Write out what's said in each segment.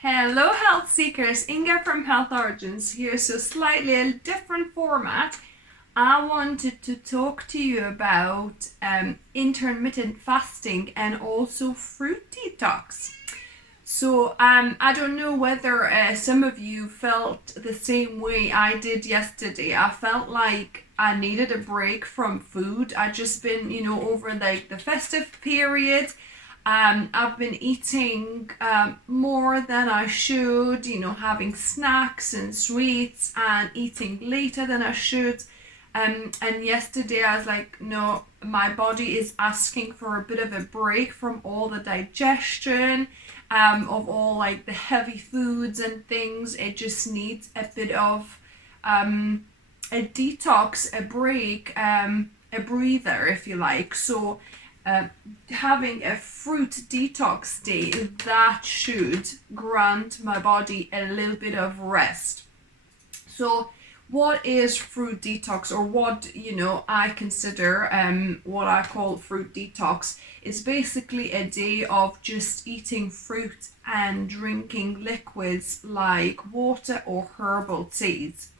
Hello, health seekers. Inga from Health Origins here. So, slightly a different format. I wanted to talk to you about intermittent fasting and also fruit detox. So, I don't know whether some of you felt the same way I did yesterday. I felt like I needed a break from food. I just been, over like the festive period. I've been eating more than I should, having snacks and sweets and eating later than I should. And yesterday I was like, no, my body is asking for a bit of a break from all the digestion, of all like the heavy foods and things. It just needs a bit of a detox, a break, a breather, if you like. So having a fruit detox day, that should grant my body a little bit of rest. So what is fruit detox, or what I consider what I call fruit detox is basically a day of just eating fruit and drinking liquids like water or herbal teas.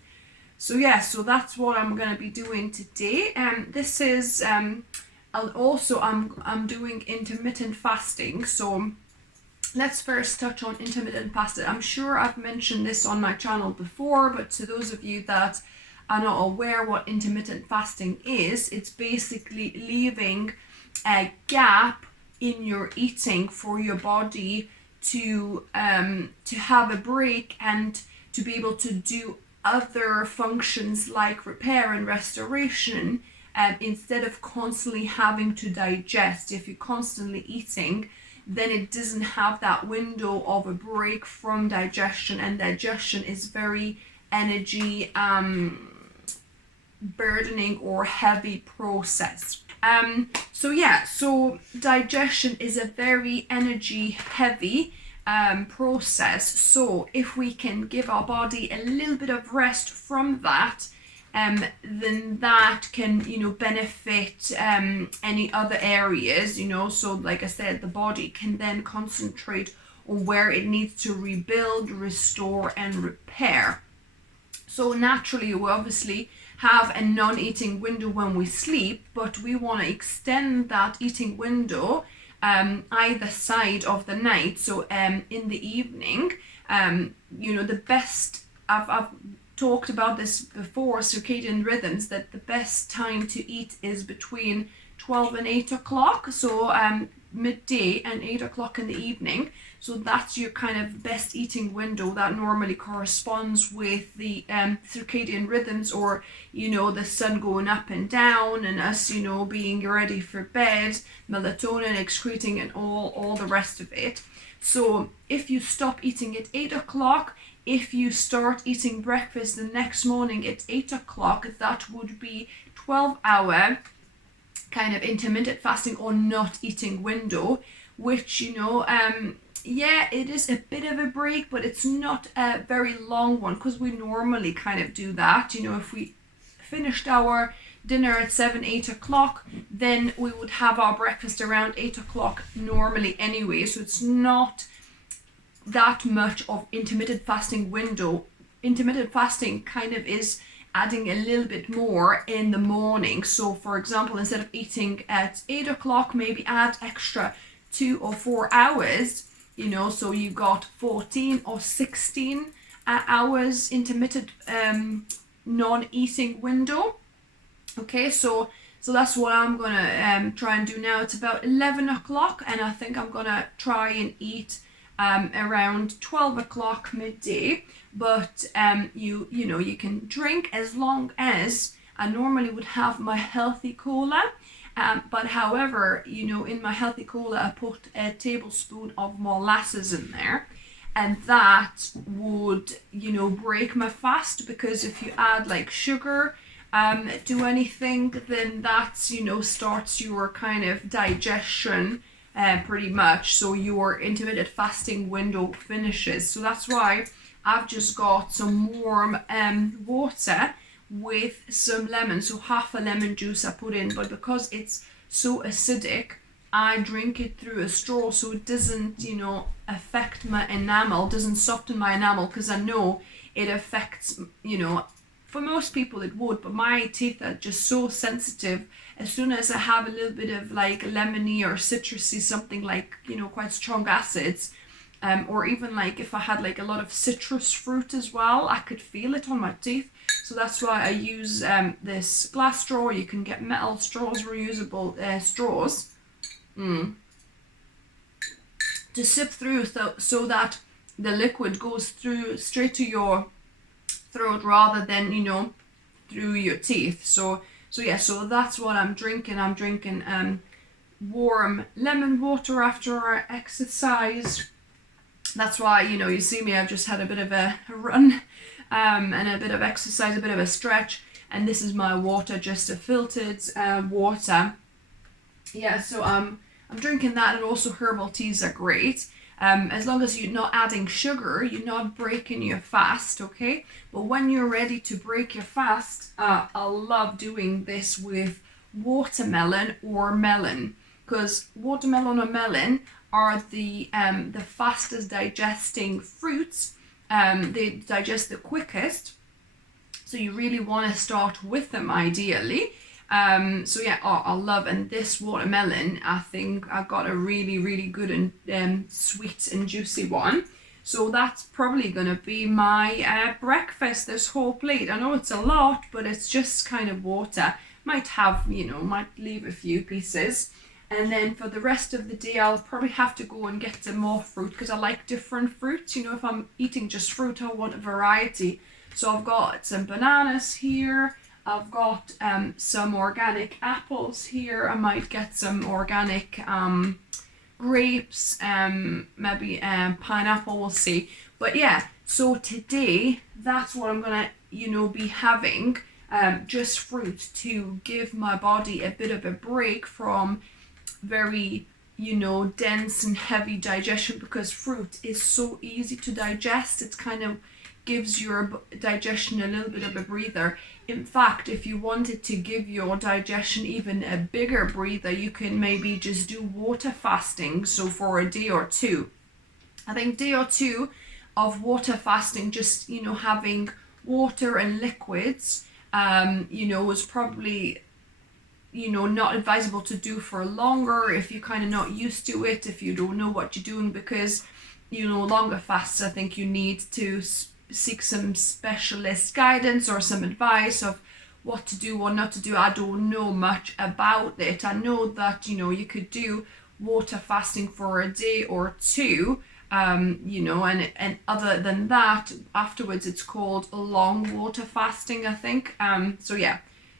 So that's what I'm going to be doing today. This is and also I'm doing intermittent fasting. So let's first touch on intermittent fasting. I'm sure I've mentioned this on my channel before, but to those of you that are not aware what intermittent fasting is, it's basically leaving a gap in your eating for your body to have a break and to be able to do other functions like repair and restoration, instead of constantly having to digest. If you're constantly eating, then it doesn't have that window of a break from digestion, and digestion is very energy burdening or heavy process. So digestion is a very energy heavy process. So if we can give our body a little bit of rest from that, then that can benefit any other areas. So like I said, the body can then concentrate on where it needs to rebuild, restore and repair. So naturally we obviously have a non-eating window when we sleep, but we want to extend that eating window either side of the night. So in the evening, the best, I've talked about this before, circadian rhythms, that the best time to eat is between 12 and 8 o'clock. So midday and 8 o'clock in the evening. So that's your kind of best eating window that normally corresponds with the circadian rhythms, or the sun going up and down and us being ready for bed, melatonin excreting and all the rest of it. So if you stop eating at 8 o'clock, if you start eating breakfast the next morning at 8 o'clock, that would be 12-hour kind of intermittent fasting or not eating window, which it is a bit of a break, but it's not a very long one, because we normally kind of do that. If we finished our dinner at 7-8 o'clock, then we would have our breakfast around 8 o'clock normally anyway. So it's not that much of intermittent fasting window. Intermittent fasting kind of is adding a little bit more in the morning. So for example, instead of eating at 8 o'clock, maybe add extra 2 or 4 hours, so you got 14 or 16 hours intermittent non-eating window. Okay, so that's what I'm gonna try and do now. It's about 11 o'clock, and I think I'm gonna try and eat around 12 o'clock midday. But you can drink as long as I normally would have my healthy cola. But however, in my healthy cola, I put a tablespoon of molasses in there, and that would, break my fast, because if you add like sugar to anything, then that's, starts your kind of digestion pretty much. So your intermittent fasting window finishes. So that's why I've just got some warm water with some lemon. So half a lemon juice I put in, but because it's so acidic, I drink it through a straw so it doesn't, affect my enamel, doesn't soften my enamel, because I know it affects, for most people it would, but my teeth are just so sensitive. As soon as I have a little bit of like lemony or citrusy, something like, quite strong acids, or even like if I had like a lot of citrus fruit as well, I could feel it on my teeth. So that's why I use this glass straw. You can get metal straws, reusable straws, to sip through, so that the liquid goes through straight to your throat rather than through your teeth. So that's what I'm drinking. I'm drinking warm lemon water after I exercise. That's why you see me, I've just had a bit of a run, and a bit of exercise, a bit of a stretch, and this is my water, just a filtered water. So I'm drinking that, and also herbal teas are great. As long as you're not adding sugar, you're not breaking your fast, okay? But when you're ready to break your fast, I love doing this with watermelon or melon, because watermelon or melon are the fastest digesting fruits. They digest the quickest, so you really want to start with them ideally. I love, and this watermelon, I think I got a really, really good and sweet and juicy one. So that's probably gonna be my breakfast, this whole plate. I know it's a lot, but it's just kind of water. Might leave a few pieces. And then for the rest of the day, I'll probably have to go and get some more fruit, because I like different fruits. If I'm eating just fruit, I want a variety. So I've got some bananas here. I've got some organic apples here. I might get some organic grapes, maybe pineapple, we'll see. But yeah, so today, that's what I'm gonna, be having, just fruit, to give my body a bit of a break from very dense and heavy digestion, because fruit is so easy to digest. It kind of gives your digestion a little bit of a breather. In fact, if you wanted to give your digestion even a bigger breather, you can maybe just do water fasting. So for a day or two, I think day or two of water fasting, just having water and liquids, is probably not advisable to do for longer if you're kind of not used to it, if you don't know what you're doing, because longer fasts, I think you need to seek some specialist guidance or some advice of what to do or not to do. I don't know much about it. I know that you could do water fasting for a day or two, and other than that, afterwards it's called long water fasting, I think.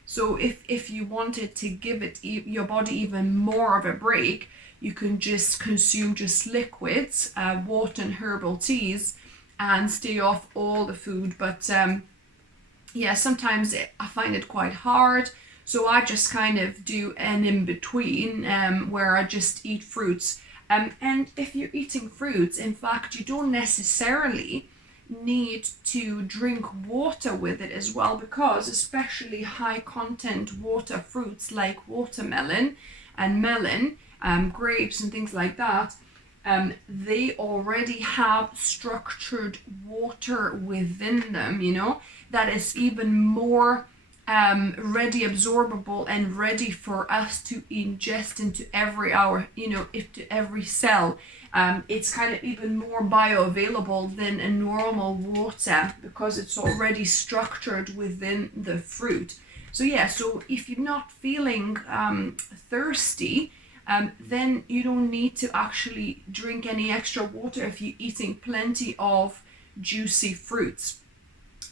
So if you wanted to give your body even more of a break, you can just consume just liquids, water and herbal teas, and stay off all the food. But sometimes I find it quite hard, so I just kind of do an in-between, where I just eat fruits. And if you're eating fruits, in fact, you don't necessarily need to drink water with it as well, because especially high content water fruits like watermelon and melon, grapes and things like that, they already have structured water within them, that is even more ready absorbable and ready for us to ingest into every hour, into every cell. It's kind of even more bioavailable than a normal water, because it's already structured within the fruit. So if you're not feeling thirsty, then you don't need to actually drink any extra water if you're eating plenty of juicy fruits.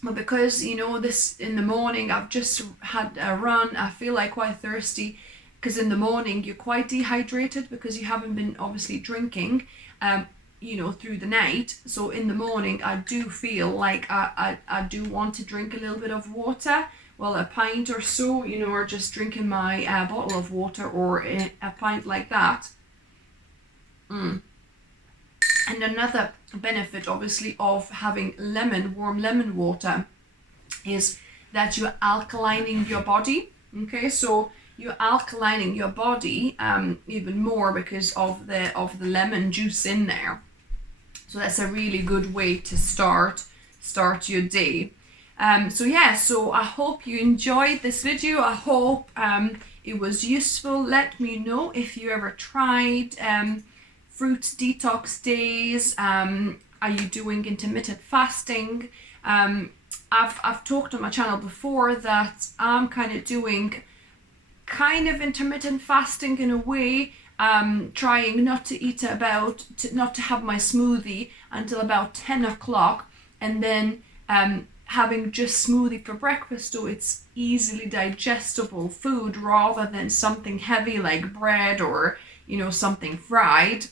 But because this in the morning, I've just had a run, I feel like quite thirsty, because in the morning you're quite dehydrated because you haven't been obviously drinking through the night. So in the morning I do feel like I do want to drink a little bit of water, well, a pint or so, or just drinking my bottle of water, or a pint like that. And another benefit, obviously, of having warm lemon water, is that you're alkalining your body. Okay, so you're alkalining your body even more because of the lemon juice in there. So that's a really good way to start your day. So I hope you enjoyed this video. I hope it was useful. Let me know if you ever tried fruit detox days. Are you doing intermittent fasting? I've talked on my channel before that I'm kind of doing intermittent fasting in a way, trying not to eat not to have my smoothie until about 10 o'clock, and then having just smoothie for breakfast, so it's easily digestible food rather than something heavy like bread or something fried.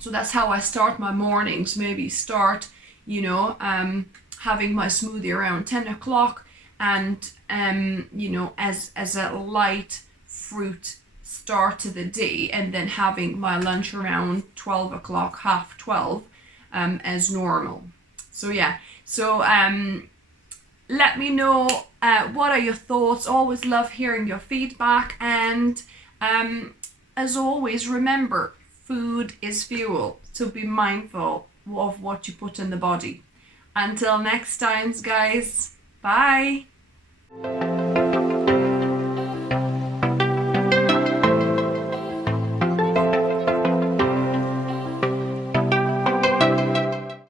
So that's how I start my mornings. Maybe start having my smoothie around 10 o'clock, and as a light fruit start to the day, and then having my lunch around 12 o'clock, half 12, as normal. So let me know what are your thoughts. Always love hearing your feedback, and as always, remember, food is fuel, so be mindful of what you put in the body. Until next time, guys, bye.